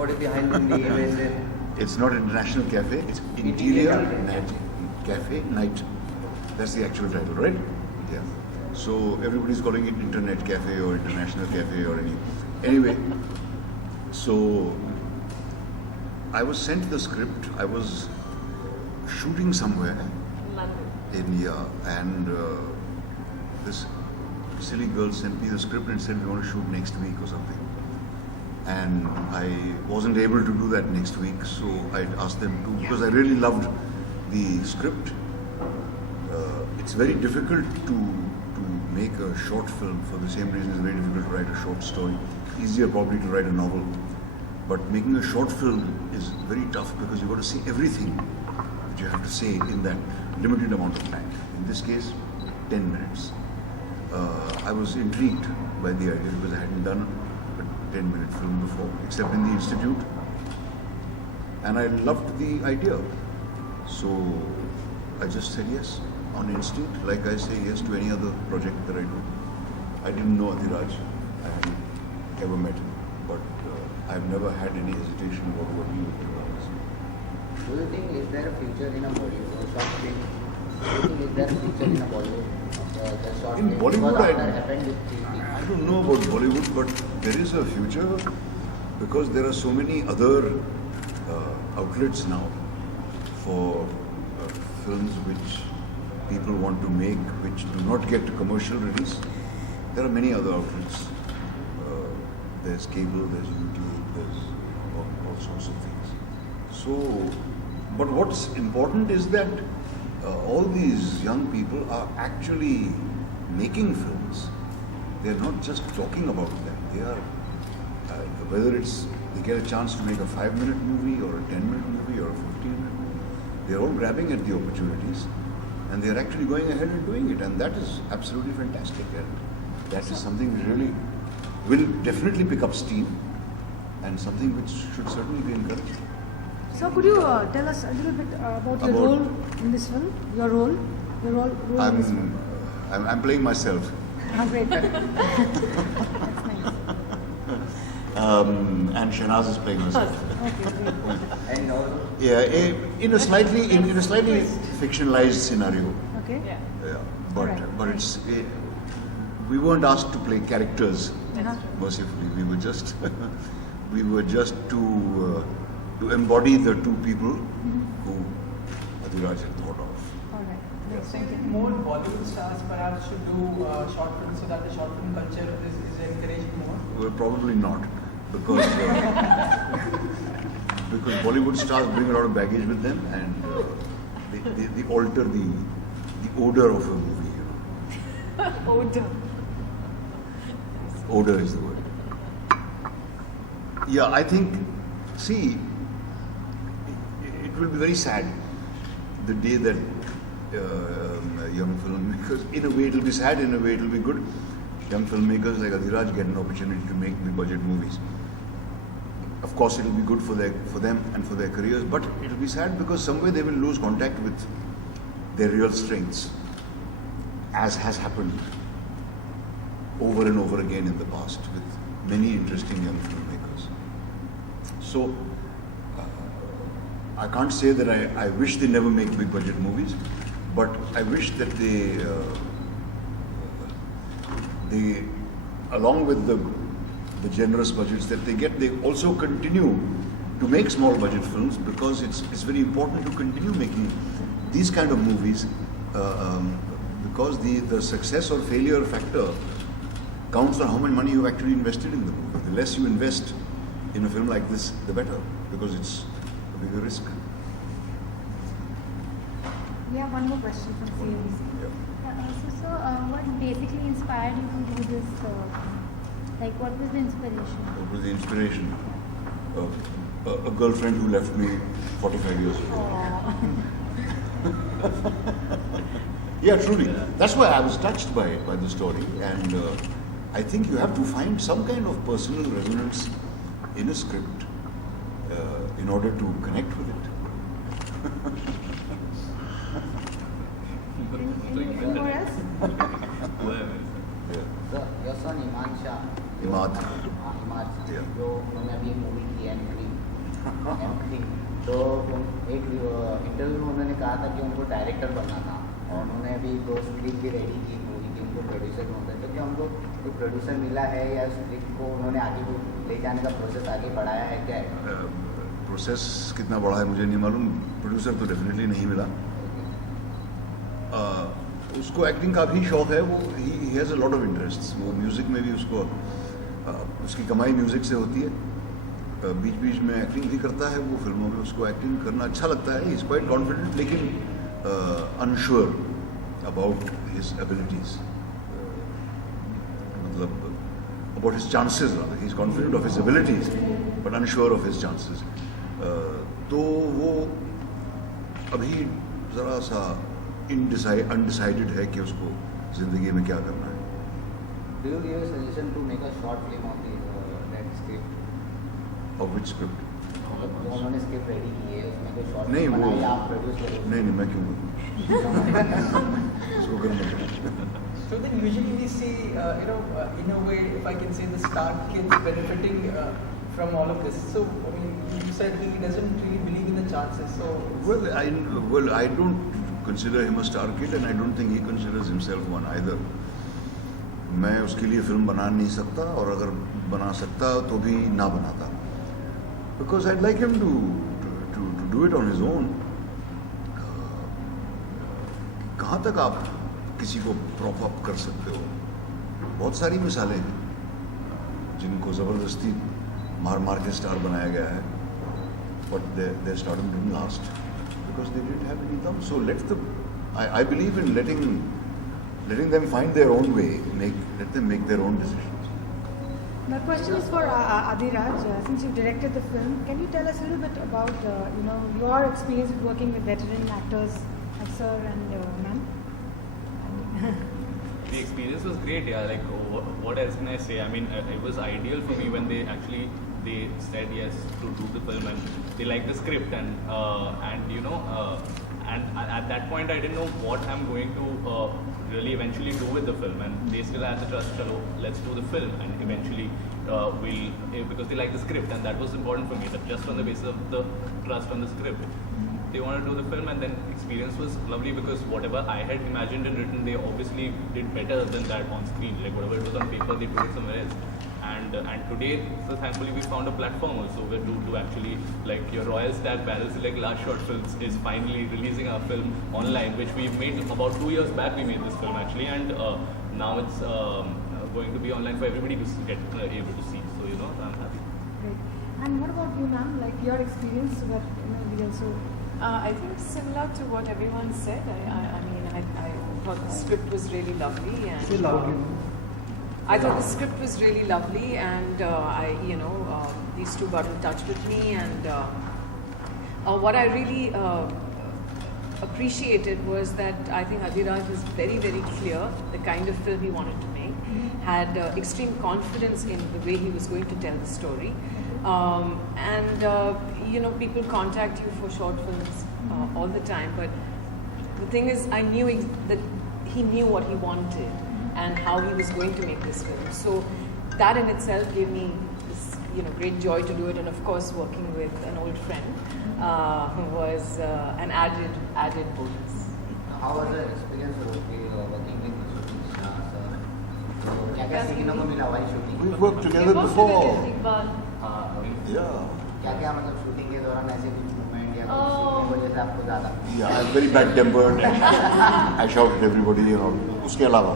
What is behind the name? Is it? It's not International Café, it's Interior Café Night. That's the actual title, right? Yeah. So everybody's calling it Internet Cafe or International Cafe or any. Anyway, so I was sent the script. I was shooting somewhere in and this silly girl sent me the script and said we want to shoot next week or something. And I wasn't able to do that next week, so I asked them to, because I really loved the script. It's very difficult to make a short film. For the same reason, it's very difficult to write a short story. Easier probably to write a novel. But making a short film is very tough because you've got to say everything that you have to say in that limited amount of time. In this case, 10 minutes. I was intrigued by the idea because I hadn't done a 10-minute film before, except in the Institute. And I loved the idea. So I just said yes on instinct, like I say yes to any other project that I do. I didn't know Adhiraj. I hadn't ever met him. But I've never had any hesitation about working with him. Do you think is there a future in a Bollywood short film? Do you think is there a future in a Bollywood? The short In film? Bollywood, Happened with I don't know about Bollywood, but there is a future because there are so many other outlets now for films which people want to make, which do not get commercial release. There are many other outlets. There's cable, there's YouTube, there's all sorts of things. So, but what's important is that all these young people are actually making films. They're not just talking about them. They are, whether it's they get a chance to make a 5-minute movie or a 10-minute movie or a 15-minute movie, they're all grabbing at the opportunities and they're actually going ahead and doing it. And that is absolutely fantastic. And that is something which really will definitely pick up steam and something which should certainly be encouraged. So could you tell us a little bit about your role in this film? Your role in this film? I'm playing myself. Oh, great. That's nice. And Shernaz is playing herself. Okay, great. And also, Yeah, in a slightly fictionalized scenario. Okay. Yeah. Yeah, but Alright. but it's we weren't asked to play characters. Uh-huh. Mercifully, we were just to embody the two people who Adhiraj had thought of. All right. Great. So Thank you. more Bollywood stars perhaps should do short films so that the short film culture is encouraged more? Well, probably not, because because Bollywood stars bring a lot of baggage with them, and they alter the odor of a movie. You know. Odor. Odor is the word. Yeah, I think. See, it will be very sad the day that young filmmakers. In a way, it will be sad. In a way, it will be good. Young filmmakers like Adhiraj get an opportunity to make big budget movies. Of course, it will be good for them and for their careers, but it will be sad because somewhere they will lose contact with their real strengths, as has happened over and over again in the past with many interesting young filmmakers. So, I can't say that I wish they never make big budget movies, but I wish that they along with the generous budgets that they get, they also continue to make small budget films, because it's very important to continue making these kind of movies, because the success or failure factor counts on how much money you've actually invested in the movie. The less you invest in a film like this, the better, because it's a bigger risk. We have one more question from CNBC. So, what basically inspired you to do this? Like, what was the inspiration? What was the inspiration? A girlfriend who left me 45 years ago. Yeah, truly. That's why I was touched by the story, and I think you have to find some kind of personal resonance in a script in order to connect with it. Any more else? your son Iman Shah, Imad. Imad, Yeah. जो उन्होंने अभी movie की है बड़ी thing. तो एक interview में उन्होंने कहा था कि उनको डायरेक्टर बनना था और उन्होंने अभी तो स्क्रिप्ट भी रेडी की मूवी की, उनको प्रोड्यूसर बनता है। तो क्या उनको कोई प्रोड्यूसर मिला है या स्क्रिप्ट को उन्होंने आगे ले जाने का प्रोसेस आगे बढ़ाया है क्या है? प्रोसेस कितना बड़ा है मुझे नहीं मालूम। प्रोड्यूसर तो डेफिनेटली नहीं मिला। उसको एक्टिंग का भी शौक है, वो he has a lot of interest. वो म्यूज़िक में भी उसको उसकी कमाई म्यूज़िक से होती है। बीच बीच में एक्टिंग भी करता है। वो फिल्मों में उसको एक्टिंग करना अच्छा लगता है। ही इज़ क्वाइट कॉन्फिडेंट लेकिन अनश्योर अबाउट हिज एबिलिटीज़, मतलब about his chances. He is confident of his abilities but unsure of his chances. तो वो अभी ज़रा सा अनडिसाइडेड है कि उसको ज़िंदगी में क्या करना है। Do you give a suggestion to make a short film of that script? Of which script? मतलब जो उन्होंने स्क्रिप्ट रेडी की है उसमें कोई शॉर्ट नहीं, फिल्म वो- बनाई आप प्रोड्यूस करो? नहीं मैं क्यों करूँ? उसको करना चाहिए। So then usually we see, in a way, if I can say, the star kids benefiting from all of this. So I mean, you said he doesn't really believe in the chances. So Well, I don't consider him a star kid and I don't think he considers himself one either. मैं उसके लिए film बना नहीं सकता और अगर बना सकता तो भी ना बनाता, because I'd like him to do it on his own. कहाँ तक आप किसी को प्रॉप अप कर सकते हो? बहुत सारी मिसालें हैं जिनको ज़बरदस्ती मार मार के स्टार बनाया गया है, but their stardom didn't last because they didn't have any drum. So let them. I believe in letting them find their own way. Let them make their own decisions. My question is for Adhiraj. Since you've directed the film, can you tell us a little bit about your experience with working with veteran actors like Sir and Ma'am? The experience was great, yeah. Like, what else can I say? I mean, it was ideal for me when they said yes to do the film and they liked the script and at that point I didn't know what I'm going to really eventually do with the film, and they still had the trust. Chalo, let's do the film, and eventually because they like the script, and that was important for me. That just on the basis of the trust on the script, they wanted to do the film, and then experience was lovely because whatever I had imagined and written, they obviously did better than that on screen. Like whatever it was on paper, they put it somewhere else. And today, so thankfully, we found a platform also where to actually, like your Royal Stag Barrels, like Last Short Films is finally releasing our film online, which we made about 2 years back. We made this film actually, and now it's going to be online for everybody to get able to see. So I'm happy. Great. And what about you, ma'am? Like your experience with we also. I think similar to what everyone said. I mean, I thought the script was really lovely, and I thought the script was really lovely, and these two got in touch with me, and what I really appreciated was that I think Adhiraj was very, very clear the kind of film he wanted to make, had extreme confidence in the way he was going to tell the story, people contact you for short films all the time, but the thing is, I knew that he knew what he wanted and how he was going to make this film. So that in itself gave me this, great joy to do it, and of course working with an old friend was an added bonus. How was the experience working with Shah sir? तो क्या सीखने को मिला हमारी shooting? We've worked together before. Yeah. क्या मतलब shooting के दौरान ऐसे कुछ मूवमेंट या कुछ सीखने को जैसे आपको ज़्यादा? Yeah, I'm very bad tempered. I shout at everybody, उसके अलावा.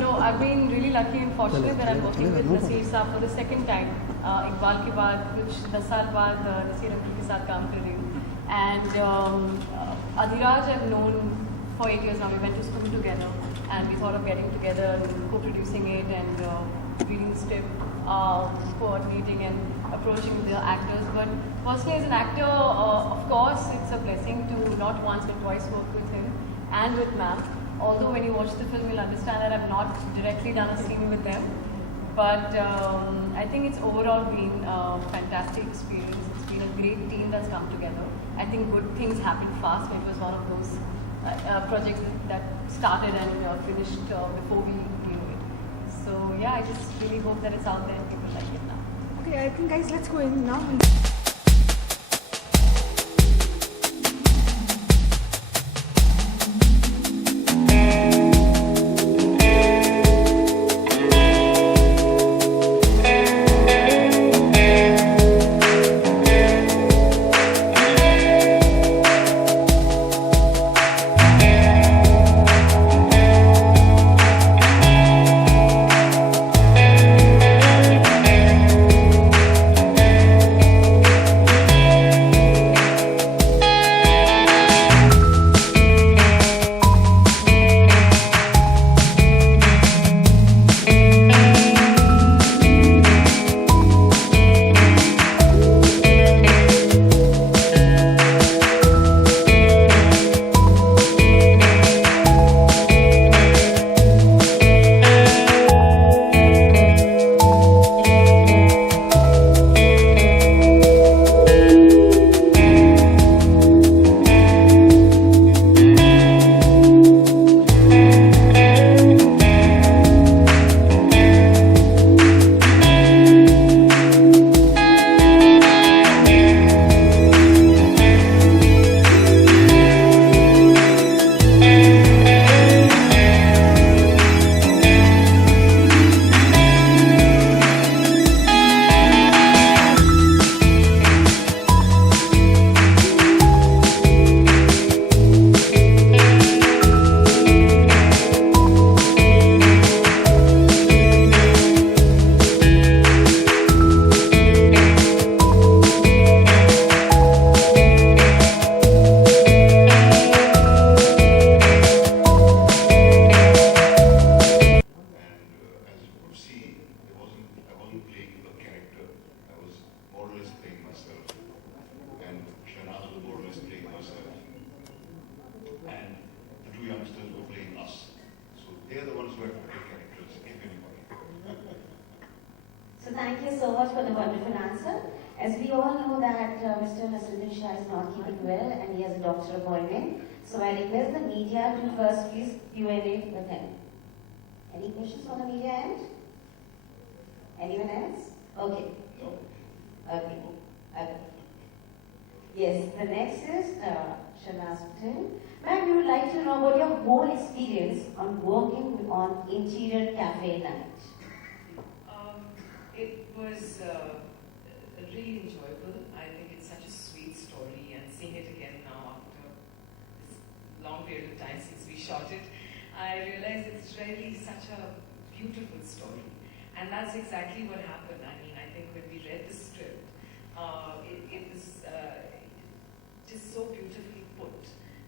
No, I've been really lucky and fortunate that I'm working with Naseer साहब for the second time. Iqbal के बाद कुछ 10 साल बाद Naseeruddin के साथ काम कर रही हूँ. And Adhiraj I've known for 8 years now. We went to school together, and we thought of getting together, co-producing it, and reading the script, coordinating and approaching the actors. But personally, as an actor, of course, it's a blessing to not once but twice work with him and with Ma'am. Although when you watch the film, you'll understand that I've not directly done a scene with them. But I think it's overall been a fantastic experience. It's been a great team that's come together. I think good things happen fast. It was one of those projects that started and finished before we knew it. So yeah, I just really hope that it's out there and people like it now. Okay, I think guys, let's go in now. so much for the wonderful answer. As we all know that Mr. Naseeruddin Shah is not keeping well and he has a doctor appointment. So I request the media to first please Q&A with him. Any questions from the media end? Anyone else? Okay. Okay. Okay. Yes, the next is Shernaz Patel. Ma'am, we would like to know about your whole experience on working on Interior Cafe Night. It was really enjoyable. I think it's such a sweet story, and seeing it again now after this long period of time since we shot it, I realized it's really such a beautiful story. And that's exactly what happened. I mean, I think when we read the script, it was just so beautifully put.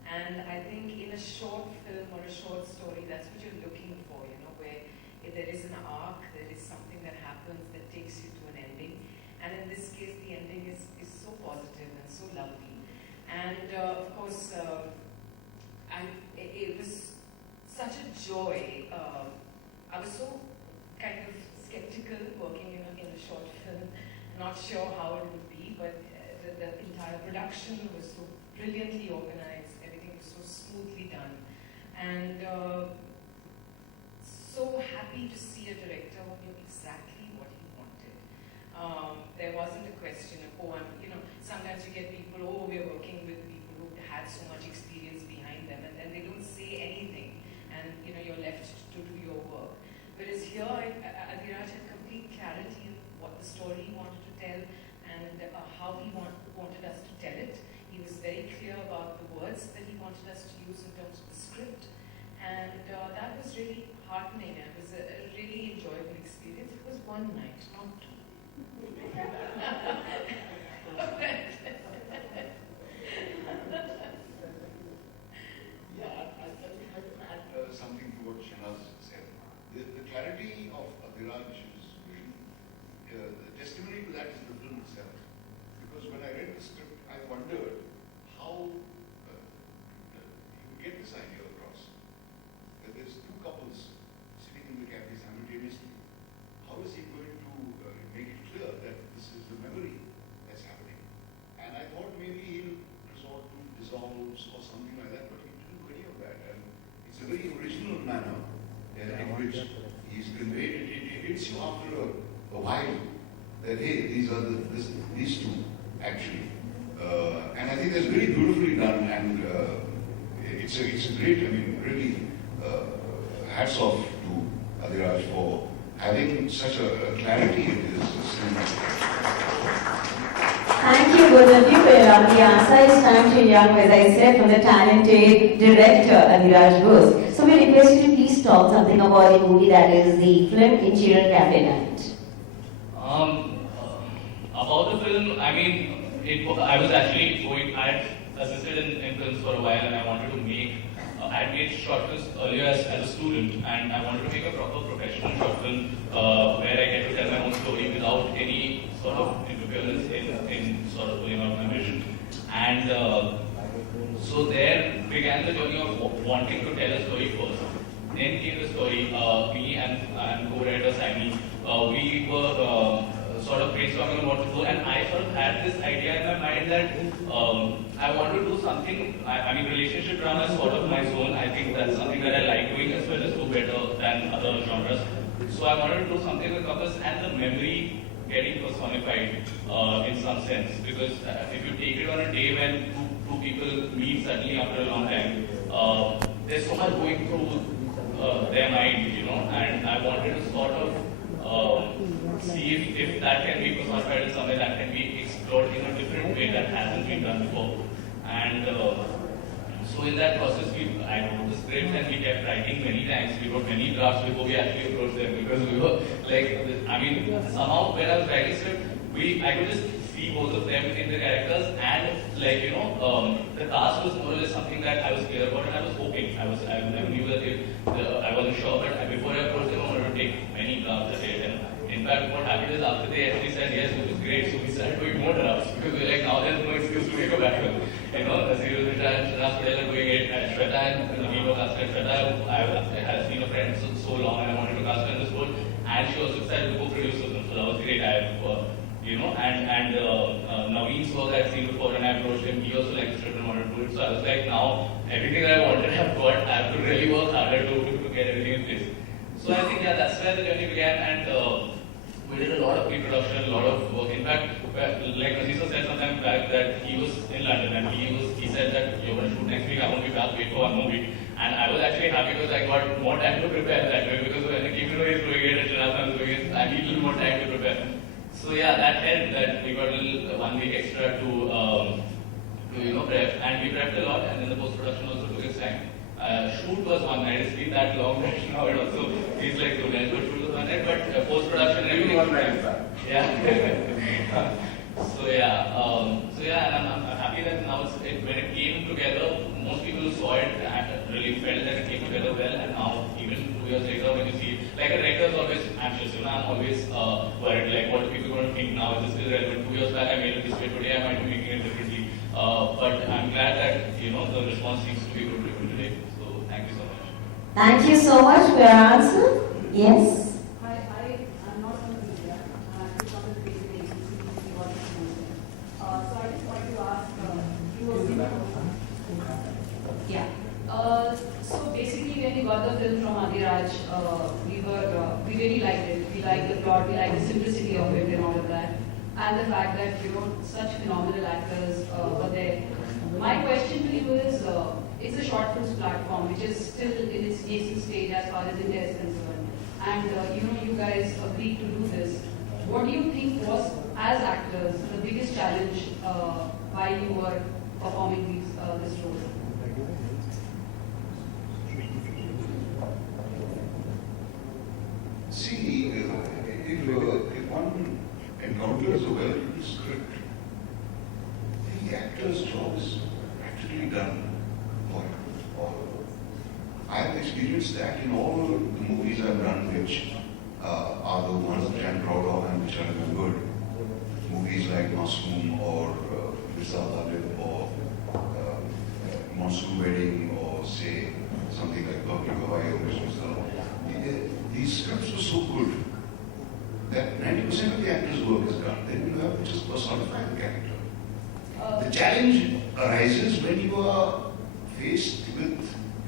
And I think in a short film or a short story, that's what you're looking for, you know, where if there is an arc, there is something that happens that takes you to an ending. And in this case, the ending is so positive and so lovely. And of course, it was such a joy. I was so kind of skeptical working in a short film, not sure how it would be, but the entire production was so brilliantly organized, everything was so smoothly done, and so happy to see a director who knew exactly what he wanted. There wasn't a question of, sometimes you get people, we're working with people who had so much experience behind them, and then they don't say anything, and you're left to do your work. Whereas here, Adhiraj had complete clarity of what the story he wanted to tell and how he wanted us to tell it. He was very clear about the words that he wanted us to use in terms of the script. And that was really heartening. It was a really enjoyable experience. It was one night, not two. Add something to what Shernaz said. The clarity of Adhiraj's vision, the testimony to that is the film itself. Because when I read the script, I wondered how you get this idea across. That there's two couples sitting in the cafe simultaneously. How is he going to make it clear that this is the memory that's happening? And I thought maybe he'll resort to dissolves or something like that, but he didn't do any of that. And it's a very original manner in which he's conveyed it. It hits you after a while that, hey, these two, actually. And I think that's very beautifully done, and it's a great, really, hats off to Adhiraj for having such a clarity in his cinema. Thank you both of you for your lovely answer. It's time to hear, as I said, from the talented director Adhiraj Bose. So we request you to please talk something about the movie that is the film Interior Cafe Night. About the film, I was actually I had assisted in films for a while, and I wanted to make, I had made short films earlier as a student, and I wanted to make a proper professional short film where I get to tell my own story without any sort of interference in sort of pulling out my vision. And so there began the journey of wanting to tell a story first. Then came the story, me and co-writer Sammy, we were sort of brainstorming on what to do, and I sort of had this idea in my mind that I want to do something, relationship drama is sort of my zone. I think that's something that I like doing as well as do better than other genres. So I wanted to do something with couples and the memory getting personified in some sense, because if you take it on a day when two people meet suddenly after a long time, there's so much going through their mind, and I wanted to sort of see if that can be personified in some way, that can be explored in a different way that hasn't been done before. And so in that process, I wrote the script and we kept writing many times. We wrote many drafts before we actually approached them, because we were somehow when I was writing script, I could just see both of them in the characters, and the cast was more or less something that I was clear about, and I was hoping. I knew that I wasn't sure, but before I approached them, I wanted to take many drafts at it. And in fact, what happened is after they actually said yes, it was great, so we started doing more drafts, because we were like, now there's no excuse to make a bad film. Naseeruddin and Shernaz Patel are doing it, and Shweta and we were casted. Shweta, I had been a friend so long, and I wanted to cast her in this role, and she also decided to co-produce the film, so that was great. great. And Naveen's work I've seen before, and I approached him. He also liked the script and wanted to do it. So I was like, now everything I wanted I've got. I have to really work harder to get everything in place. So I think that's where the journey began, and we did a lot of pre-production, a lot of work. In fact, like Naseer said sometime back that he was in London and he said that you're going to shoot next week, I won't be back, wait for one more week. And I was actually happy because I got more time to prepare that way, because when I came to know he's doing it and Shernaz was doing it, I need a little more time to prepare. So yeah, that helped that we got a little 1 week extra to prep, and we prepped a lot, and then the post-production also took its time. Shoot was one night, it's been that long that now it also feels like 2 days, but shoot was one night, but post-production and everything was nice. Yeah. So yeah, and I'm happy that now when it came together, most people who saw it really felt that it came together well, and now even 2 years later when you see, like a director is always anxious, I'm always worried, like what are people going to think now, is this still relevant? 2 years back I made it this way, today I might be making it differently. But I'm glad that, the response seems to be good to people today. So thank you so much. Thank you so much for your answer. Yes. I'm not from the media. I'm from the creative agency. So I just wanted to ask, so basically when we got the film from Adiraj, we really liked it. We liked the plot, we liked the simplicity of it and all of that. And the fact that, such phenomenal actors were there. My question to you is, it's a short films platform which is still in its nascent stage as far as India is concerned. And you guys agreed to do this. What do you think was, as actors, the biggest challenge while you were performing this role? See, if one encounters a well-written script, the actor's job is practically done. I have experienced that in all the movies I've done, which are the ones that I'm proud of and which are good. Movies like Masoom or Talib or Monsoon Wedding, or say something like Dr. Gawai or Mr. These scripts were so good that 90% of the actor's work is done. Then you have to just personify the character. The challenge arises when you are faced with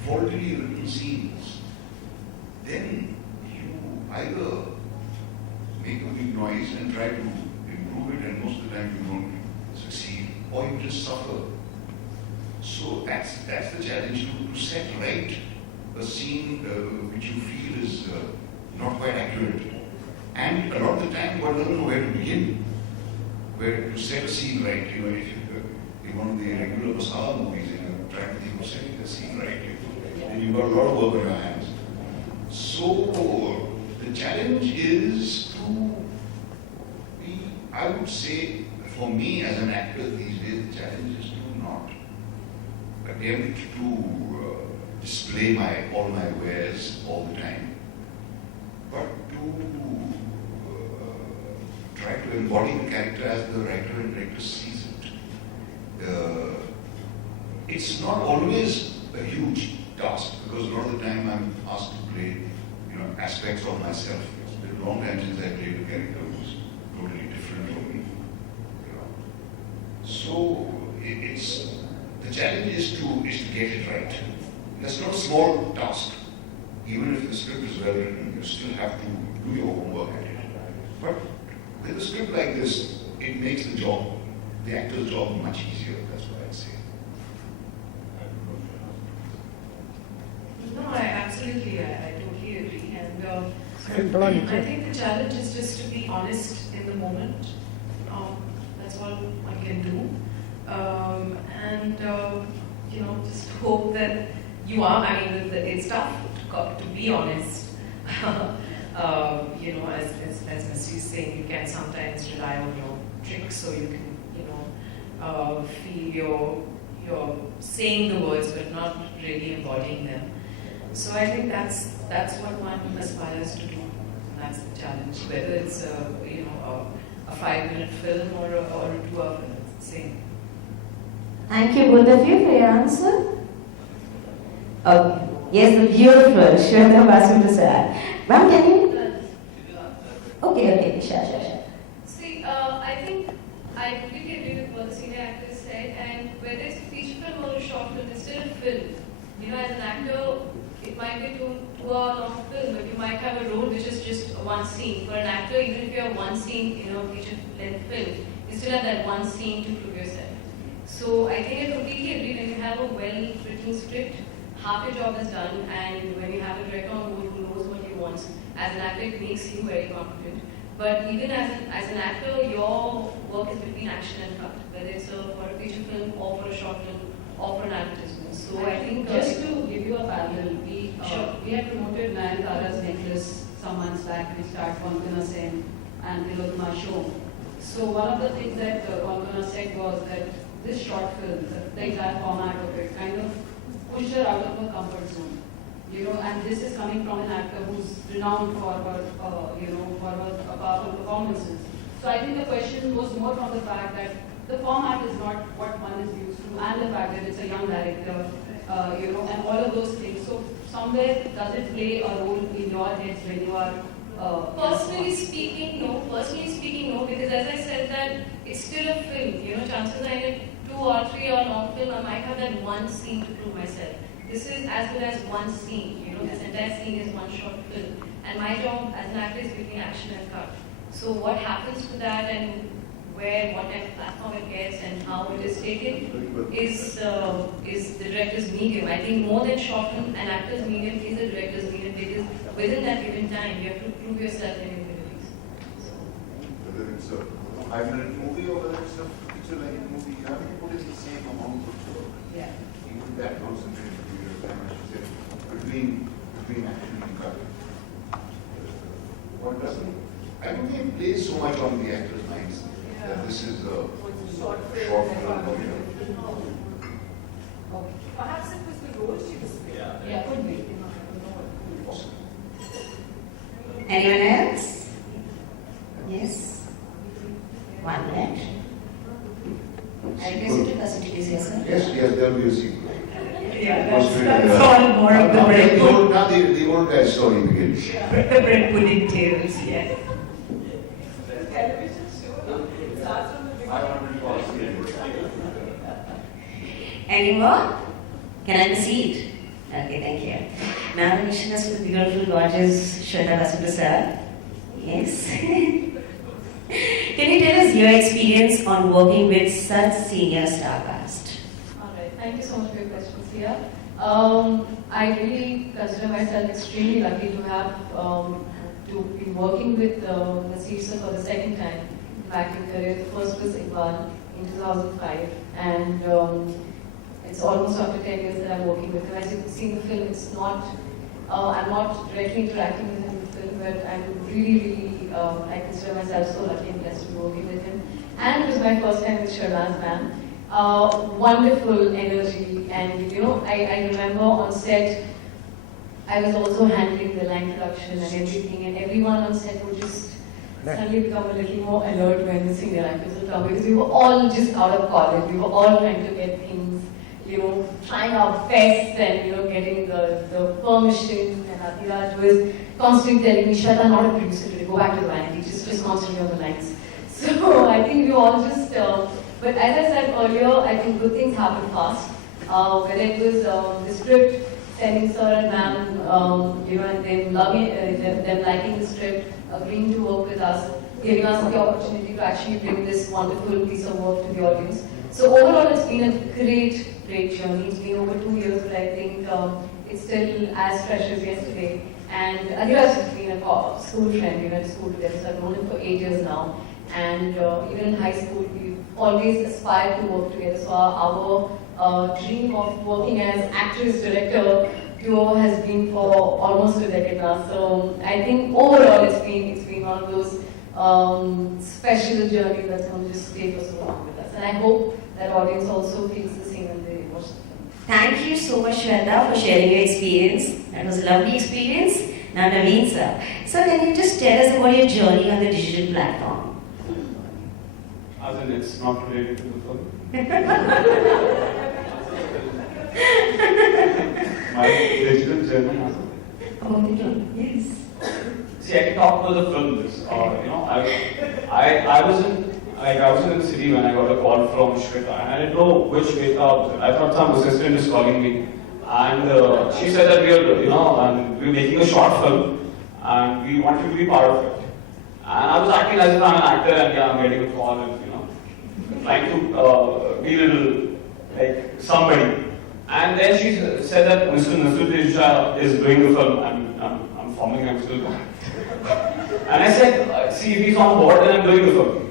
faultily written scenes. Then you either make a big noise and try to improve it, and most of the time you don't succeed, or you just suffer. So that's the challenge, to set right a scene which you feel is not quite accurate. And a lot of the time one doesn't know where to begin, where to set a scene right. If you're in one of the regular Masala movies and you're trying to think of setting the scene right, then you've got a lot of work on your hands. So the challenge is to be, I would say, for me as an actor these days, the challenge is to not attempt to display all my wares all the time, but to try to embody the character as the writer and director sees it. It's not always a huge task, because a lot of the time I'm asked to play aspects of myself. It's been a long time since I played a character who was totally different from me. So the challenge is to get it right. That's not a small task. Even if the script is well written, you still have to do your homework at it. But with a script like this, it makes the actor's job much easier. That's what I'd say. No, I totally agree. And I think the challenge is just to be honest in the moment. That's all I can do. Just hope that you are. It's tough to be honest. As Naseer is saying, you can sometimes rely on your tricks, so you can, feel you're saying the words but not really embodying them. So I think that's what one aspires to do. That's the challenge. Whether it's a 5-minute film or a 2-hour film, it's the same. Thank you both of you for your answer. Okay. Yes, the beautiful Shweta Basu Prasad. Ma'am, can you? Okay, Shah. I completely agree with what the senior actors said, and whether it's a feature film or a short film, it's still a film. You know, as an actor, it might be a 2-hour long film, but you might have a role which is just one scene. For an actor, even if you have one scene in a feature-length film, you still have that one scene to prove yourself. So I think I completely agree, when you have a well-written script, half your job is done, and when you have a director on board who knows what he wants, as an actor, it makes you very confident. But even as an actor, your work is between action and cut, whether it's for a feature film or for a short film or for an advertisement. So I think just to give you a parallel, we had promoted Naseeruddin's Necklace some months back, which starred Konkona Sen and Tilotma Show. So one of the things that Konkona said was that this short film, the entire format of it, kind of pushed her out of her comfort zone. You know, and this is coming from an actor who's renowned for her, for her powerful performances. So I think the question was more from the fact that the format is not what one is used to, and the fact that it's a young director, and all of those things. So somewhere, does it play a role in your heads when you are? Personally speaking, no. Because as I said that it's still a film. You know, chances are in a 2 or 3 hour long film, I might have that one scene to prove myself. This is as good as one scene. You know, this entire scene is one short film, and my job as an actor is between action and cut. So what happens to that, and where, what type of platform it gets, and how it is taken is the director's medium. I think more than short film, an actor's medium is a director's medium, because within that given time, you have to prove yourself in your abilities. Whether it's a 5-minute movie or whether it's a feature-length movie, you have to put in the same amount of work. Yeah. Even that concentrated period of time, I should say, between action and cut. What doesn't, I don't think it plays so much on the actor's minds that this is a short film. Perhaps it was the role she was playing. Yeah, could be. Anyone else? Yes? 1 minute. I guess it was introduce yourself. Yes, there'll be a sequel. Yeah, that's all more of the bread pudding. Now the old guy's story begins. The bread pudding tales, yes. Any more? Can I proceed? Okay, thank you. Now the mission is with the beautiful, gorgeous Shernaz. Yes. Can you tell us your experience on working with such senior star cast? Alright, thank you so much for your questions here. I really consider myself extremely lucky to have to be working with Naseer for the second time in my acting career. The first was Iqbal in 2005, and it's almost after 10 years that I'm working with him. As you can see in the film, it's not, I'm not directly interacting with him in the film, but I'm really, I consider myself so lucky and blessed to be working with him. And it was my first time with Shernaz ma'am. Wonderful energy, and I remember on set, I was also handling the line production and everything, and everyone on set would just suddenly become a little more alert when the senior actors would come, because we were all just out of college, we were all trying to get things, trying our best and, getting the permission, and Adiraj was constantly telling me, Shweta, not a producer today, go back to the vanity, just constantly on the lines. So I think we all just, but as I said earlier, I think good things happen fast. Whether it was the script, sending sir and ma'am, and them loving, them liking the script, agreeing to work with us, giving us the opportunity to actually bring this wonderful piece of work to the audience. So overall, it's been a great journey. It's been over 2 years, but I think it's still as fresh as yesterday. And Adiraj has been a school friend. We went to school together, so I've known him for 8 years now. And even in high school, we've always aspired to work together. So our dream of working as actress-director duo has been for almost a decade now. So I think overall, it's been one of those special journeys that's going to just stay for so long with us. And I hope that audience also feels the same when they watch the film. Thank you so much, Shweta, for sharing your experience. That was a lovely experience. Now, Naveen sir. So can you just tell us about your journey on the digital platform? As in, it's not related to the film. My digital journey as Oh, yes. See, I can talk about the film. I like I was in the city when I got a call from Shweta, and I didn't know which way. I thought some assistant is calling me, and she said that we're making a short film, and we want you to be part of it. And I was acting as if I'm an actor, and yeah, I'm getting a call, and trying to be a little like somebody. And then she said that Mr. Naseeruddin Shah is doing the film, and I'm forming him still. And I said, see, if he's on board, then I'm doing the film.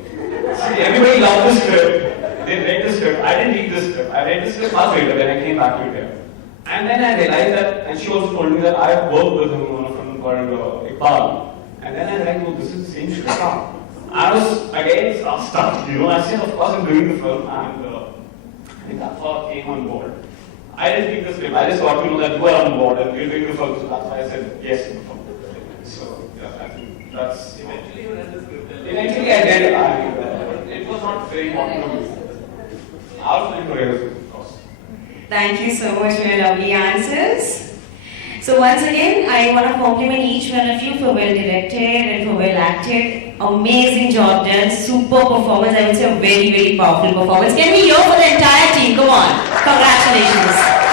See, everybody loved the script. They read the script. I didn't read the script. I read the script much later when I came back to India. And then I realized that, and she also told me that I have worked with him on a film called Iqbal. And then I realized, oh, this is the same script. I was again stuck, I said, of course I'm doing the film, and I think that's how I came on board. I didn't read the script. I just got to know that you are on board and we're doing the film, so that's why I said yes to the film. So, yeah, I think that's... Eventually you read the script. Eventually I did. It was not very important. Our film career, of course. Thank you so much for your lovely answers. So once again, I want to compliment each one of you for well directed and for well acted. Amazing job done, super performance. I would say a very, very powerful performance. Can we hear for the entire team? Come on. Congratulations.